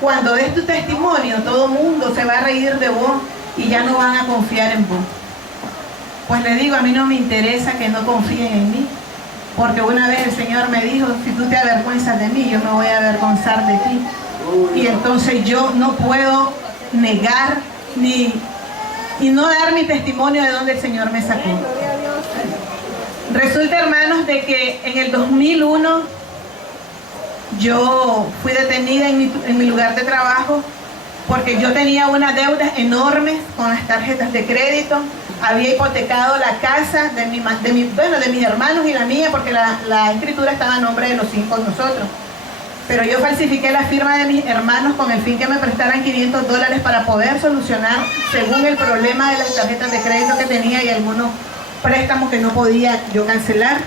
cuando des tu testimonio, todo mundo se va a reír de vos y ya no van a confiar en vos. Pues le digo, a mí no me interesa que no confíen en mí, porque una vez el Señor me dijo, si tú te avergüenzas de mí, yo me voy a avergonzar de ti. Y entonces yo no puedo negar y no dar mi testimonio de donde el Señor me sacó. Resulta, hermanos, de que en el 2001 yo fui detenida en mi lugar de trabajo porque yo tenía unas deudas enormes con las tarjetas de crédito. Había hipotecado la casa de mis hermanos y la mía, porque la escritura estaba a nombre de los 5 de nosotros. Pero yo falsifiqué la firma de mis hermanos con el fin que me prestaran $500 para poder solucionar, según el problema de las tarjetas de crédito que tenía y algunos préstamos que no podía yo cancelar.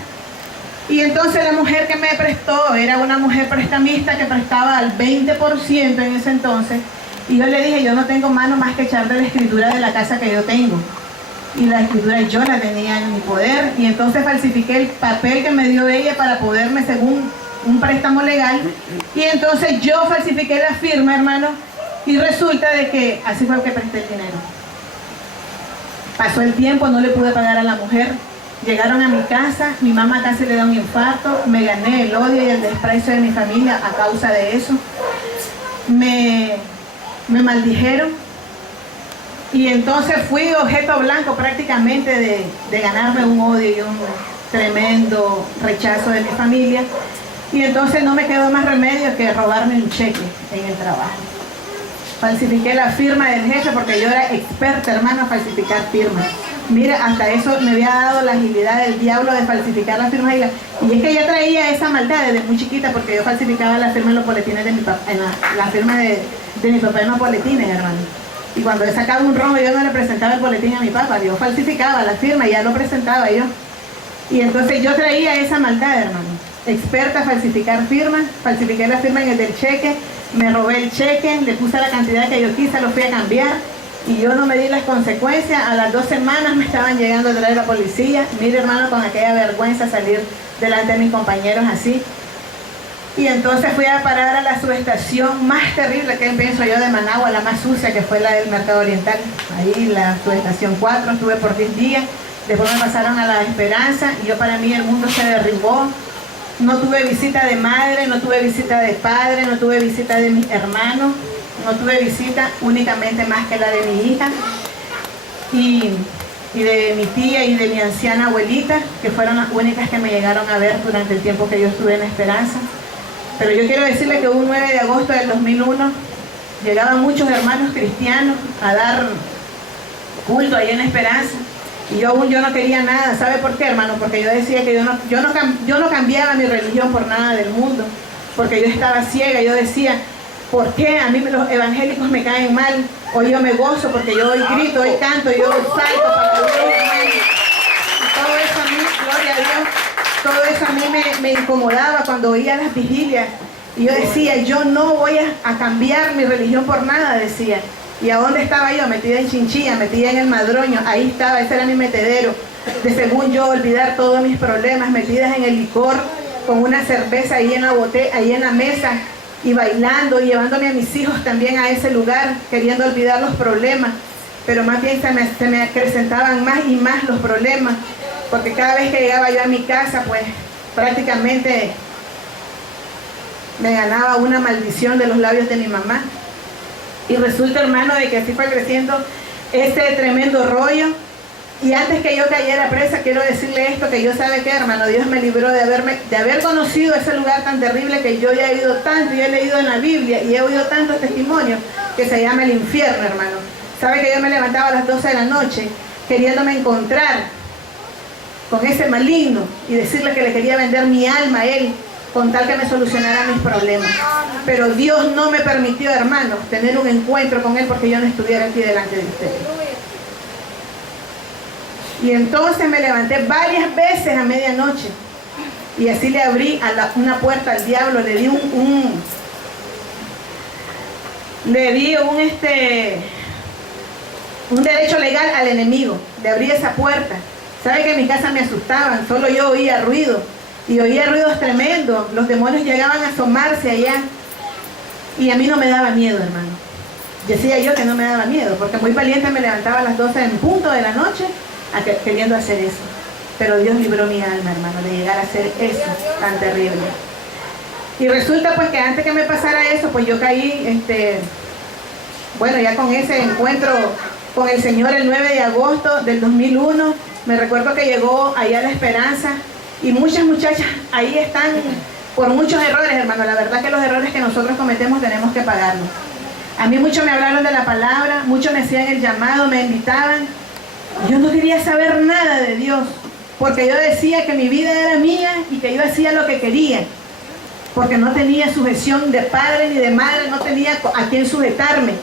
Y entonces la mujer que me prestó era una mujer prestamista que prestaba al 20% en ese entonces. Y yo le dije, yo no tengo mano más que echar de la escritura de la casa que yo tengo. Y la escritura yo la tenía en mi poder. Y entonces falsifiqué el papel que me dio ella para poderme, según un préstamo legal. Y entonces yo falsifiqué la firma, hermano. Y resulta de que así fue que presté el dinero. Pasó el tiempo, no le pude pagar a la mujer. Llegaron a mi casa, mi mamá casi le da un infarto. Me gané el odio y el desprecio de mi familia a causa de eso. Me maldijeron. Y entonces fui objeto blanco prácticamente de ganarme un odio y un tremendo rechazo de mi familia. Y entonces no me quedó más remedio que robarme un cheque en el trabajo. Falsifiqué la firma del jefe porque yo era experta, hermano, a falsificar firmas. Mira, hasta eso me había dado la agilidad del diablo de falsificar las firmas. Y es que yo traía esa maldad desde muy chiquita porque yo falsificaba la firma en los boletines de mi papá, la firma de mi papá en los boletines, hermano. Y cuando he sacado un rojo, yo no le presentaba el boletín a mi papá, yo falsificaba la firma y ya lo presentaba yo. Y entonces yo traía esa maldad, hermano. Experta a falsificar firmas, falsifiqué la firma en el del cheque, me robé el cheque, le puse la cantidad que yo quise, lo fui a cambiar y yo no me di las consecuencias. A las 2 semanas me estaban llegando a traer la policía. Mire, hermano, con aquella vergüenza salir delante de mis compañeros así. Y entonces fui a parar a la subestación más terrible que pienso yo de Managua, la más sucia, que fue la del Mercado Oriental. Ahí la subestación 4, estuve por 10 días, después me pasaron a La Esperanza y yo, para mí el mundo se derrumbó. No tuve visita de madre, no tuve visita de padre, no tuve visita de mis hermanos, no tuve visita únicamente más que la de mi hija y de mi tía y de mi anciana abuelita, que fueron las únicas que me llegaron a ver durante el tiempo que yo estuve en La Esperanza. Pero yo quiero decirle que un 9 de agosto del 2001 llegaban muchos hermanos cristianos a dar culto ahí en La Esperanza. Y yo no quería nada. ¿Sabe por qué, hermano? Porque yo decía que yo no cambiaba mi religión por nada del mundo. Porque yo estaba ciega. Yo decía, ¿por qué a mí los evangélicos me caen mal? Hoy yo me gozo porque yo hoy grito, hoy canto, yo salto para Dios, hermano. Y todo eso a mí, gloria a Dios, todo eso a mí me incomodaba cuando oía las vigilias. Y yo decía, yo no voy a cambiar mi religión por nada, decía. ¿Y a dónde estaba yo? Metida en Chinchilla, metida en el Madroño. Ahí estaba, ese era mi metedero. De según yo olvidar todos mis problemas, metidas en el licor, con una cerveza ahí en la botella, ahí en la mesa, y bailando, y llevándome a mis hijos también a ese lugar, queriendo olvidar los problemas. Pero más bien se me acrecentaban más y más los problemas, porque cada vez que llegaba yo a mi casa, pues prácticamente me ganaba una maldición de los labios de mi mamá. Y resulta, hermano, de que así fue creciendo este tremendo rollo. Y antes que yo cayera presa, quiero decirle esto, que yo sabe que, hermano, Dios me libró de haber conocido ese lugar tan terrible que yo ya he ido tanto y he leído en la Biblia y he oído tantos testimonios, que se llama el infierno, hermano. Sabe que yo me levantaba a las 12 de la noche queriéndome encontrar con ese maligno y decirle que le quería vender mi alma a él con tal que me solucionara mis problemas. Pero Dios no me permitió, hermanos, tener un encuentro con él porque yo no estuviera aquí delante de ustedes. Y entonces me levanté varias veces a medianoche y así le abrí una puerta al diablo, le di un derecho legal al enemigo, le abrí esa puerta. ¿Sabe que en mi casa me asustaban? Solo yo oía ruido. Y oía ruidos tremendos, los demonios llegaban a asomarse allá. Y a mí no me daba miedo, hermano. Decía yo que no me daba miedo, porque muy valiente me levantaba a las 12 en punto de la noche queriendo hacer eso. Pero Dios libró mi alma, hermano, de llegar a hacer eso tan terrible. Y resulta pues que antes que me pasara eso, pues yo caí, bueno, ya con ese encuentro con el Señor el 9 de agosto del 2001, me recuerdo que llegó allá La Esperanza y muchas muchachas ahí están por muchos errores, hermano. La verdad que los errores que nosotros cometemos tenemos que pagarlos. A mí muchos me hablaron de la palabra, muchos me hacían el llamado, me invitaban. Yo no quería saber nada de Dios, porque yo decía que mi vida era mía y que yo hacía lo que quería, porque no tenía sujeción de padre ni de madre, no tenía a quién sujetarme.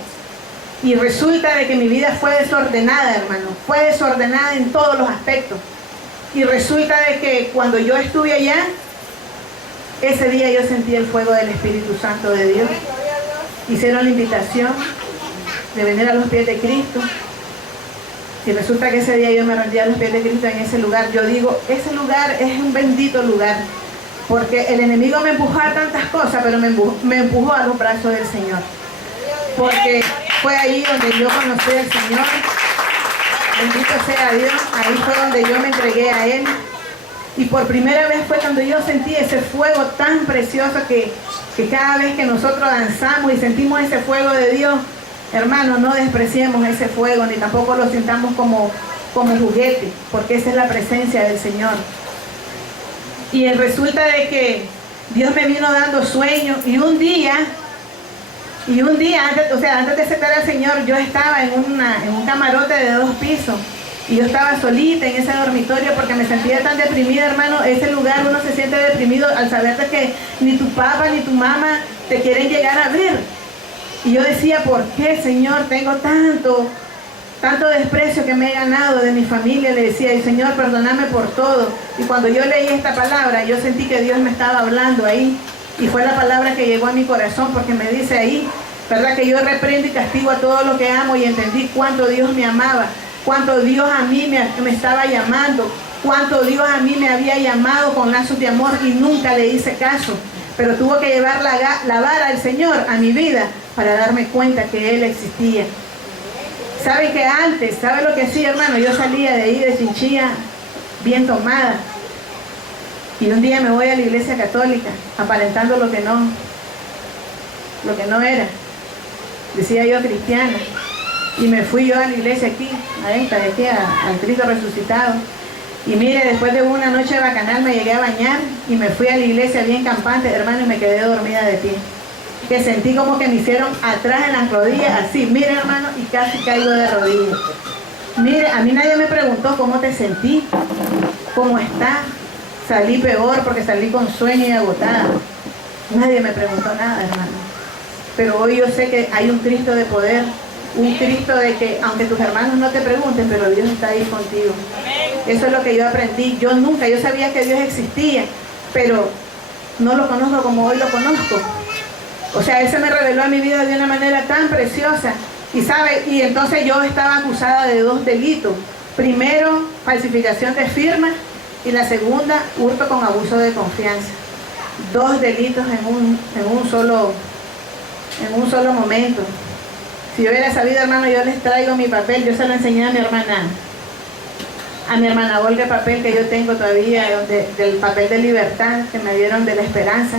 Y resulta de que mi vida fue desordenada, hermano, fue desordenada en todos los aspectos. Y resulta de que cuando yo estuve allá, ese día yo sentí el fuego del Espíritu Santo de Dios. Hicieron la invitación de venir a los pies de Cristo. Y resulta que ese día yo me rendí a los pies de Cristo en ese lugar. Yo digo, ese lugar es un bendito lugar, porque el enemigo me empujó a tantas cosas, pero me empujó a los brazos del Señor. Porque fue ahí donde yo conocí al Señor. Bendito sea Dios. Ahí fue donde yo me entregué a Él. Y por primera vez fue cuando yo sentí ese fuego tan precioso que cada vez que nosotros danzamos y sentimos ese fuego de Dios, hermano, no despreciemos ese fuego, ni tampoco lo sintamos como juguete, porque esa es la presencia del Señor. Y resulta de que Dios me vino dando sueños, y un día antes de aceptar al Señor, yo estaba en un camarote de 2 pisos, y yo estaba solita en ese dormitorio porque me sentía tan deprimida, hermano. Ese lugar uno se siente deprimido al saber de que ni tu papá ni tu mamá te quieren llegar a ver. Y yo decía, ¿por qué, Señor, tengo tanto desprecio que me he ganado de mi familia? Le decía, y Señor, perdóname por todo. Y cuando yo leí esta palabra, yo sentí que Dios me estaba hablando ahí. Y fue la palabra que llegó a mi corazón, porque me dice ahí, ¿verdad? Que yo reprendo y castigo a todo lo que amo, y entendí cuánto Dios me amaba, cuánto Dios a mí me estaba llamando, cuánto Dios a mí me había llamado con lazos de amor, y nunca le hice caso. Pero tuvo que llevar la vara al Señor a mi vida para darme cuenta que Él existía. ¿Sabe que antes, sabe lo que hacía, hermano? Yo salía de ahí de Chinchilla bien tomada. Y un día me voy a la iglesia católica, aparentando lo que no era. Decía yo cristiana. Y me fui yo a la iglesia aquí, a esta de aquí, al Cristo resucitado. Y mire, después de una noche de bacanal me llegué a bañar y me fui a la iglesia bien campante, hermano, y me quedé dormida de pie. Que sentí como que me hicieron atrás en las rodillas, así, mire, hermano, y casi caigo de rodillas. Mire, a mí nadie me preguntó cómo te sentí, cómo estás. Salí peor porque salí con sueño y agotada. Nadie me preguntó nada, hermano. Pero hoy yo sé que hay un Cristo de poder, un Cristo de que aunque tus hermanos no te pregunten, pero Dios está ahí contigo. Eso es lo que yo aprendí. Yo sabía que Dios existía, pero no lo conozco como hoy lo conozco. O sea, Él se me reveló a mi vida de una manera tan preciosa. Y entonces yo estaba acusada de 2 delitos. Primero, falsificación de firmas, y la segunda, hurto con abuso de confianza. 2 delitos en un solo momento. Si yo hubiera sabido, hermano, yo les traigo mi papel. Yo se lo enseñé a mi hermana Olga, el papel que yo tengo todavía, del papel de libertad que me dieron de La Esperanza.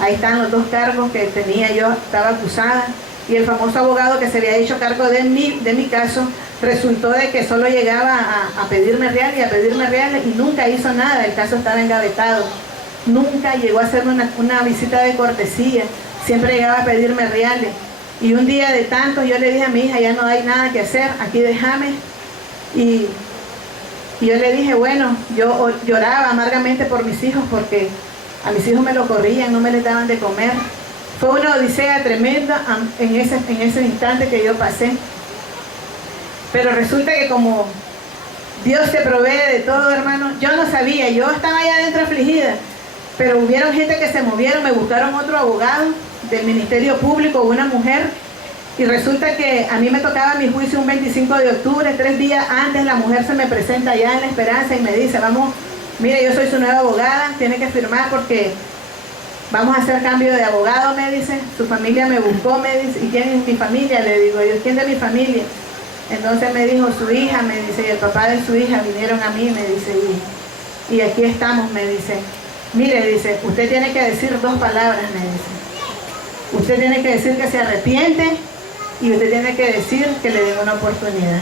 Ahí están los 2 cargos que tenía yo, estaba acusada. Y el famoso abogado que se había hecho cargo de mi caso, resultó de que solo llegaba a pedirme reales y nunca hizo nada. El caso estaba engavetado. Nunca llegó a hacerme una visita de cortesía. Siempre llegaba a pedirme reales. Y un día de tantos yo le dije a mi hija, ya no hay nada que hacer, aquí déjame. Y yo le dije, bueno, yo lloraba amargamente por mis hijos, porque a mis hijos me lo corrían, no me les daban de comer. Fue una odisea tremenda en ese instante que yo pasé. Pero resulta que como Dios te provee de todo, hermano, yo no sabía, yo estaba allá adentro afligida, pero hubieron gente que se movieron, me buscaron otro abogado del Ministerio Público, una mujer, y resulta que a mí me tocaba mi juicio un 25 de octubre, 3 días antes la mujer se me presenta allá en La Esperanza y me dice, vamos, mire, yo soy su nueva abogada, tiene que firmar porque vamos a hacer cambio de abogado, me dice, su familia me buscó, me dice, ¿y quién es mi familia? Le digo yo, ¿quién de mi familia? Entonces me dijo, su hija, me dice, y el papá de su hija vinieron a mí, me dice, y aquí estamos, me dice. Mire, dice, usted tiene que decir 2 palabras, me dice. Usted tiene que decir que se arrepiente y usted tiene que decir que le den una oportunidad.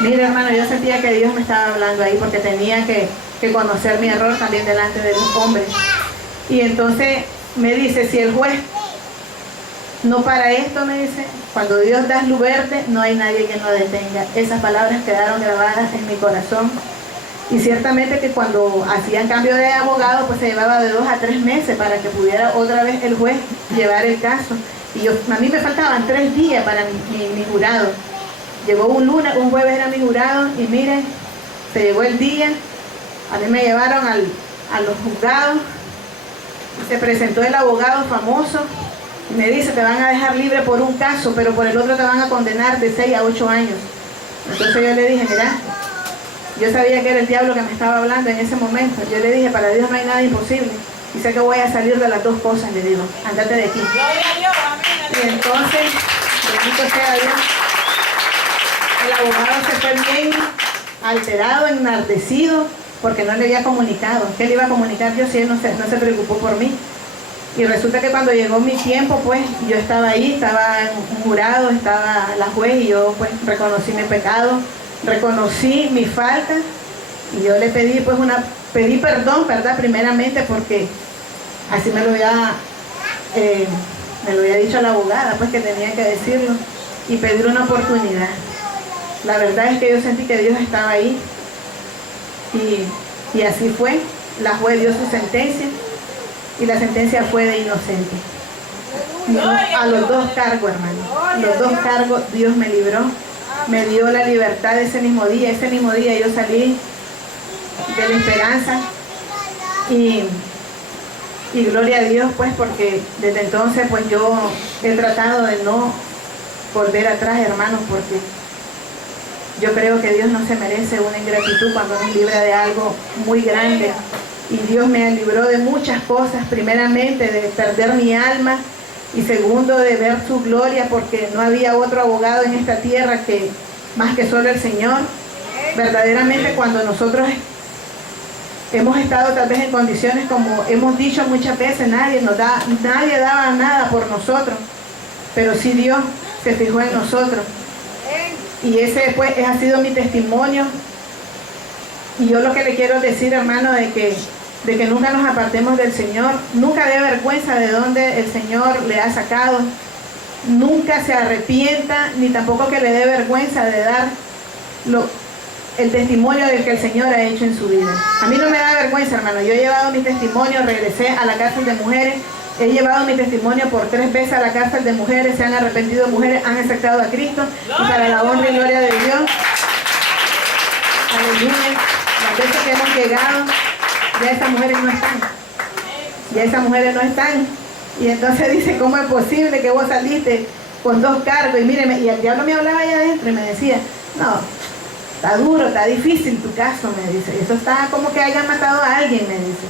Mire, hermano, yo sentía que Dios me estaba hablando ahí porque tenía que conocer mi error también delante de un hombre. Y entonces me dice, si el juez no para esto, me dice, cuando Dios da luz verde, no hay nadie que lo detenga. Esas palabras quedaron grabadas en mi corazón. Y ciertamente que cuando hacían cambio de abogado, pues se llevaba de 2 a 3 meses para que pudiera otra vez el juez llevar el caso. Y a mí me faltaban 3 días para mi jurado. Llegó un lunes, un jueves era mi jurado, y miren, se llegó el día, a mí me llevaron a los juzgados, se presentó el abogado famoso, y me dice, te van a dejar libre por un caso, pero por el otro te van a condenar de 6 a 8 años. Entonces yo le dije, mira, yo sabía que era el diablo que me estaba hablando en ese momento. Yo le dije, para Dios no hay nada imposible. Y sé que voy a salir de las 2 cosas, le digo, andate de aquí. Y entonces, bendito sea Dios, el abogado se fue bien alterado, enardecido, porque no le había comunicado. ¿Qué le iba a comunicar yo si él no se preocupó por mí? Y resulta que cuando llegó mi tiempo, pues yo estaba ahí, estaba en un jurado, estaba la juez, y yo pues reconocí mi pecado, reconocí mi falta, y yo le pedí pues pedí perdón, ¿verdad? Primeramente porque así me lo había dicho a la abogada, pues que tenía que decirlo, y pedir una oportunidad. La verdad es que yo sentí que Dios estaba ahí, y así fue. La juez dio su sentencia, y la sentencia fue de inocente. A los 2 cargos, hermano. Los 2 cargos Dios me libró. Me dio la libertad ese mismo día. Ese mismo día yo salí de la esperanza. Y gloria a Dios, pues, porque desde entonces, pues, yo he tratado de no volver atrás, hermanos, porque yo creo que Dios no se merece una ingratitud cuando nos libra de algo muy grande. Y Dios me libró de muchas cosas, primeramente de perder mi alma, y segundo de ver su gloria, porque no había otro abogado en esta tierra más que solo el Señor. Verdaderamente, cuando nosotros hemos estado tal vez en condiciones como hemos dicho muchas veces, nadie daba nada por nosotros, pero sí Dios se fijó en nosotros. Y ese pues ha sido mi testimonio. Y yo lo que le quiero decir, hermano, de que nunca nos apartemos del Señor, nunca dé vergüenza de dónde el Señor le ha sacado, nunca se arrepienta, ni tampoco que le dé vergüenza de dar el testimonio del que el Señor ha hecho en su vida. A mí no me da vergüenza, hermano. Yo he llevado mi testimonio, regresé a la cárcel de mujeres, he llevado mi testimonio por 3 veces a la cárcel de mujeres, se han arrepentido mujeres, han aceptado a Cristo, y para la honra y gloria de Dios, aleluya, las veces que hemos llegado, ya esas mujeres no están. Ya esas mujeres no están. Y entonces dice, ¿cómo es posible que vos saliste con 2 cargos? Y míreme, y el diablo me hablaba allá adentro y me decía, no, está duro, está difícil tu caso, me dice. Eso está como que hayan matado a alguien, me dice.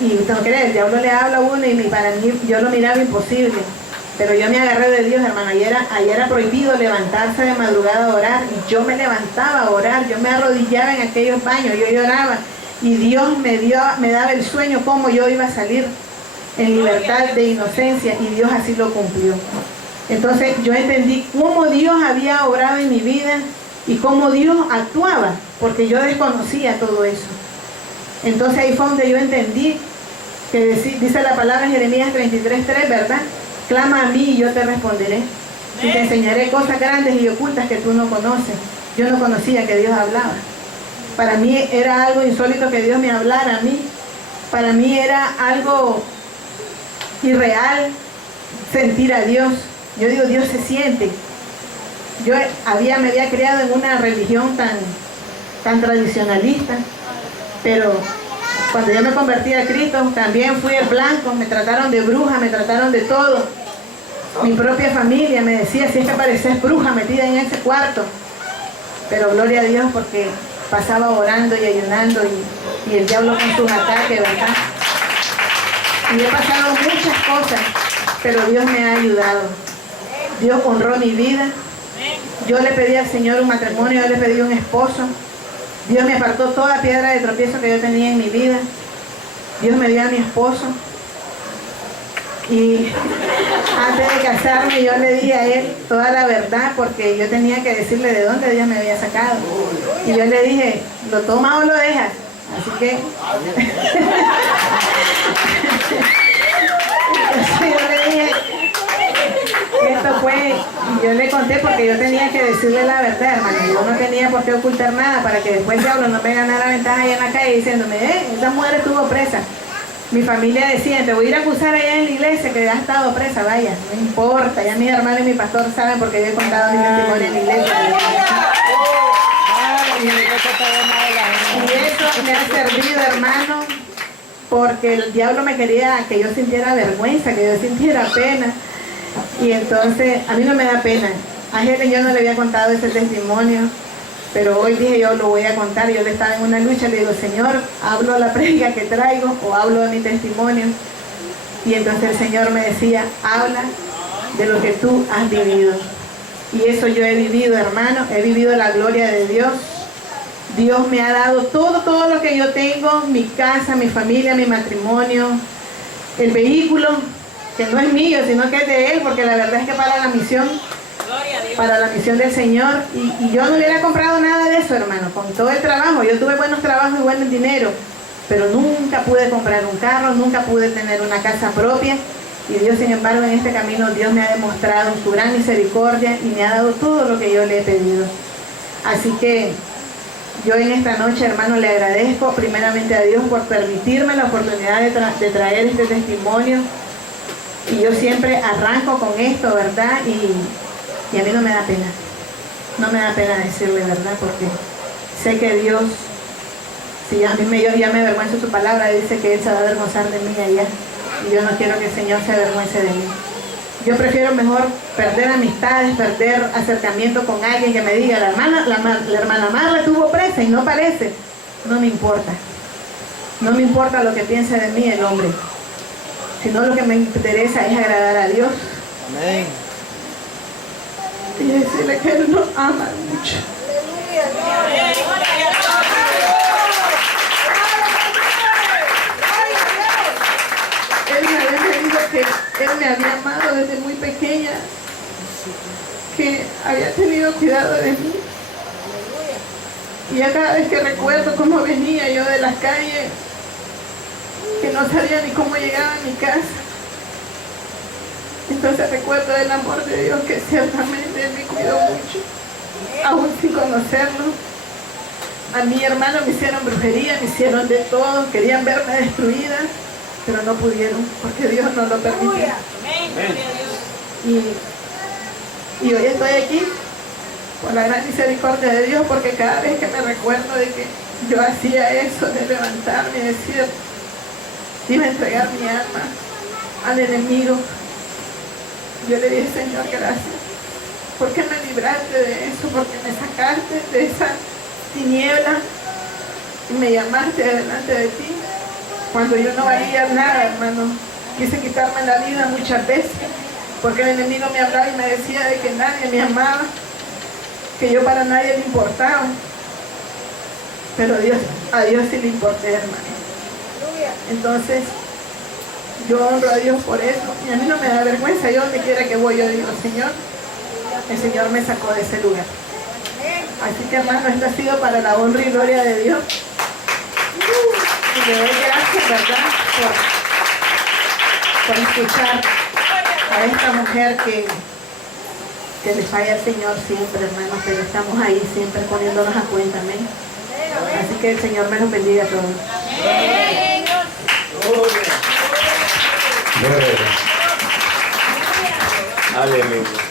Y usted no cree, el diablo le habla a uno, y para mí, yo lo miraba imposible. Pero yo me agarré de Dios, hermano. Ayer era prohibido levantarse de madrugada a orar, y yo me levantaba a orar, yo me arrodillaba en aquellos baños, yo lloraba, y Dios me daba el sueño cómo yo iba a salir en libertad de inocencia, y Dios así lo cumplió. Entonces yo entendí cómo Dios había obrado en mi vida y cómo Dios actuaba, porque yo desconocía todo eso. Entonces ahí fue donde yo entendí que dice la palabra en Jeremías 33:3, ¿verdad? Clama a mí y yo te responderé, y te enseñaré cosas grandes y ocultas que tú no conoces. Yo no conocía que Dios hablaba. Para mí era algo insólito que Dios me hablara a mí. Para mí era algo irreal sentir a Dios. Yo digo, Dios se siente. Yo me había criado en una religión tan tradicionalista, pero cuando yo me convertí a Cristo, también fui el blanco, me trataron de bruja, me trataron de todo. Mi propia familia me decía, si es que pareces bruja metida en ese cuarto. Pero gloria a Dios, porque pasaba orando y ayunando, y el diablo con sus ataques, ¿verdad? Y he pasado muchas cosas, pero Dios me ha ayudado. Dios honró mi vida. Yo le pedí al Señor un matrimonio, yo le pedí un esposo. Dios me apartó toda piedra de tropiezo que yo tenía en mi vida. Dios me dio a mi esposo. Y antes de casarme yo le di a él toda la verdad, porque yo tenía que decirle de dónde Dios me había sacado. Y yo le dije, ¿lo tomas o lo dejas? Así que entonces yo le dije, esto fue, y yo le conté porque yo tenía que decirle la verdad, hermano. Yo no tenía por qué ocultar nada para que después Diablo no me ganara ventaja allá en la calle diciéndome, esa mujer estuvo presa. Mi familia decía, te voy a ir a acusar allá en la iglesia que has estado presa, vaya, no importa, ya mis hermanos y mi pastor saben porque yo he contado mi testimonio en la iglesia. Y eso me ha servido, hermano, porque el diablo me quería que yo sintiera vergüenza, que yo sintiera pena. Y entonces, a mí no me da pena. A Helen yo no le había contado ese testimonio, pero hoy dije yo lo voy a contar. Yo le estaba en una lucha, le digo, Señor, hablo la prédica que traigo o hablo de mi testimonio. Y entonces el Señor me decía, habla de lo que tú has vivido. Y eso yo he vivido, hermano, he vivido la gloria de Dios. Dios me ha dado todo lo que yo tengo, mi casa, mi familia, mi matrimonio, el vehículo, que no es mío, sino que es de Él, porque la verdad es que para la misión del Señor, y yo no hubiera comprado nada de eso, hermano, con todo el trabajo. Yo tuve buenos trabajos y buen dinero, pero nunca pude comprar un carro, nunca pude tener una casa propia. Y Dios, sin embargo, en este camino, Dios me ha demostrado su gran misericordia y me ha dado todo lo que yo le he pedido. Así que yo en esta noche, hermano, le agradezco primeramente a Dios por permitirme la oportunidad de traer este testimonio. Y yo siempre arranco con esto, ¿verdad? Y a mí no me da pena. No me da pena decirle, ¿verdad? Porque sé que Dios, si a mí ya me avergüenza su palabra, dice que Él se va a avergonzar de mí allá. Y yo no quiero que el Señor se avergüence de mí. Yo prefiero mejor perder amistades, perder acercamiento con alguien que me diga, la hermana Marla estuvo presa y no parece. No me importa. No me importa lo que piense de mí el hombre. Sino lo que me interesa es agradar a Dios. Amén. Y decirle que Él nos ama mucho. Él me había dicho que Él me había amado desde muy pequeña, que había tenido cuidado de mí. Y ya cada vez que recuerdo cómo venía yo de las calles, que no sabía ni cómo llegaba a mi casa, entonces recuerdo el amor de Dios, que ciertamente Él me cuidó mucho, aún sin conocerlo. A mi hermano me hicieron brujería, me hicieron de todo, querían verme destruida, pero no pudieron, porque Dios no lo permitió. Y hoy estoy aquí por la gran misericordia de Dios, porque cada vez que me recuerdo de que yo hacía eso, de levantarme y decir, iba a entregar mi alma al enemigo, yo le dije, Señor, gracias, porque me libraste de eso, porque me sacaste de esa tiniebla y me llamaste delante de ti cuando yo no valía nada, hermano. Quise quitarme la vida muchas veces porque el enemigo me hablaba y me decía de que nadie me amaba, que yo para nadie le importaba, pero a Dios sí le importé, hermano. Entonces yo honro a Dios por eso, y a mí no me da vergüenza. Yo donde quiera que voy, yo digo, Señor, el Señor me sacó de ese lugar. Así que, hermano, esto ha sido para la honra y gloria de Dios. Y le doy gracias, ¿verdad?, por escuchar a esta mujer que le falla al Señor siempre, hermano, pero estamos ahí siempre poniéndonos a cuenta, amén. Así que el Señor me los bendiga a todos. Aleluya.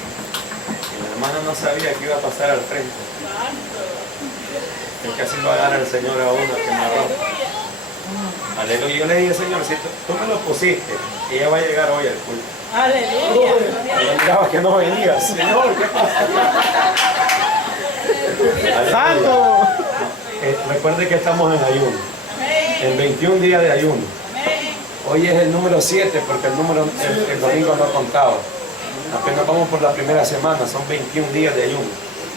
Mi hermana no sabía que iba a pasar al frente. Es que así va a dar el Señor a uno que me arroja. Aleluya. Yo le dije, Señor, si tú me lo pusiste, ella va a llegar hoy al culto. Aleluya. Yo miraba que no venía. Señor, ¿qué pasa? ¡Santo! Recuerde que estamos en ayuno. En 21 días de ayuno. Hoy es el número 7 porque el domingo no contaba. Apenas vamos por la primera semana, son 21 días de ayuno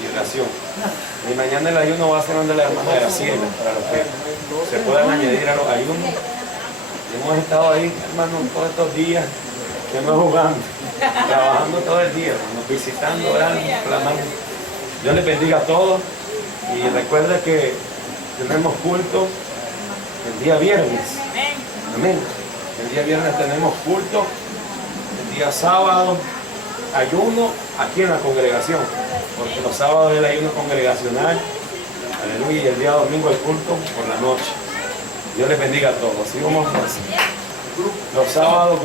y oración. Y mañana el ayuno va a ser donde la hermana Graciela, para los que se puedan añadir a los ayunos. Hemos estado ahí, hermano, todos estos días, que no jugando, trabajando todo el día, hermano, visitando, orando, clamando. Dios les bendiga a todos y recuerda que tenemos culto el día viernes. Amén. El día viernes tenemos culto, el día sábado ayuno aquí en la congregación, porque los sábados es el ayuno congregacional, aleluya, y el día domingo el culto por la noche. Dios les bendiga a todos. Así vamos los sábados.